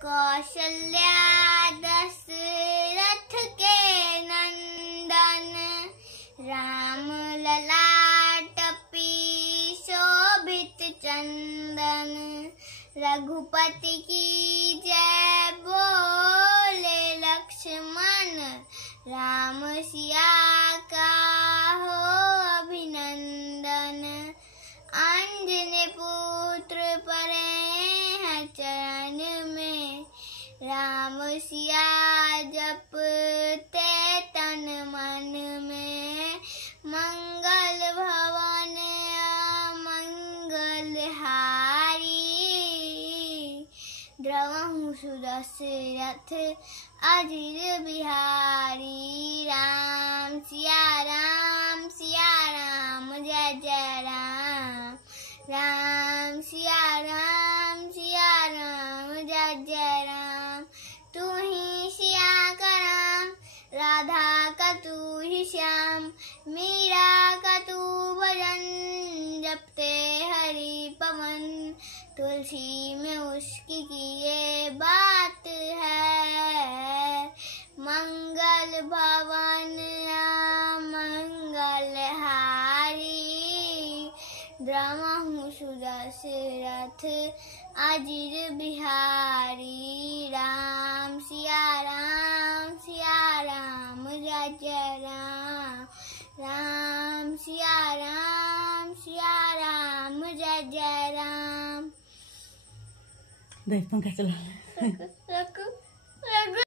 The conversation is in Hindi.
कौशल्या दशरथ के नंदन, राम ललाट पी शोभित चंदन। रघुपति की जय बोले लक्ष्मण, राम सिया का हो अभिनंदन। अंजनी पुत्र परे हैं चरण में, राम सिया जपते तन मन में। मंगल भवन मंगल हारी, द्रवहु सुदशरथ अजिर बिहारी। राम सिया राम जय जय राम। राम सिया राम जय जय राम। तू ही सिया का राम, राधा का तू ही श्याम। मीरा का तू भजन, जपते हरि पवन। तुलसी में उसकी ये बात है, मंगल भवन मंगल हारी। द्रवहु सुदशरथ अजिर बिहारी। राम सिया राम जय जय राम। राम सिया राम जय जय राम। देख पंखा चला। रखो।